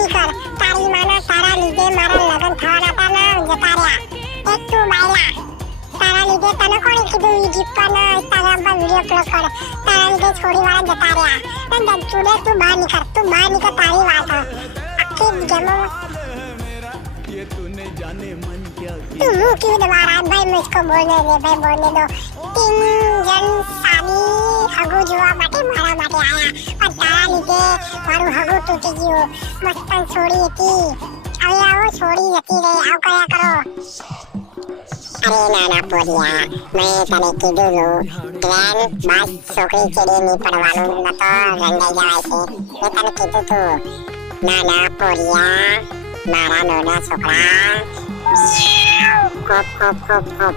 નહીં કર. તારી માના તારા લીધે મારા લગ્ન થવાના હતા ને જતા રહ્યા. એક તું બાયલા. તારા લીધે તને કોણે કીધું યુટ્યુબ પર ને ઇન્સ્ટાગ્રામ પર વિડિયો અપલોડ કર. તારા લીધે છોડી વાળા જતા રહ્યા. ને દંતુડે તું બહાર નીકળ. તું બહાર નીકળ તારી વાત હે. આખી ગેમો तू मुंह क्यों दबा रहा है भाई? मुझको बोलने दे भाई, बोलने दो. 3 जन सानी हगु જોવા માટે મારા માટે આયા. પણ તારા લીધે મારું હગુ તૂટી ગયું. મસ્ત છોડી હતી, હવે આવો છોડી જતી રહી. આવ કર્યા કરો. અરે નાના પોરિયા, મેં તને કીધું ટ્રેન બસ છોકરી ચડી નહીં પડવાનું નતો, રંગાઈ જવાય છે. મેં તને કીધું તું નાના પોરિયા, મારા નાના છોકરા. Hop hop hop hop.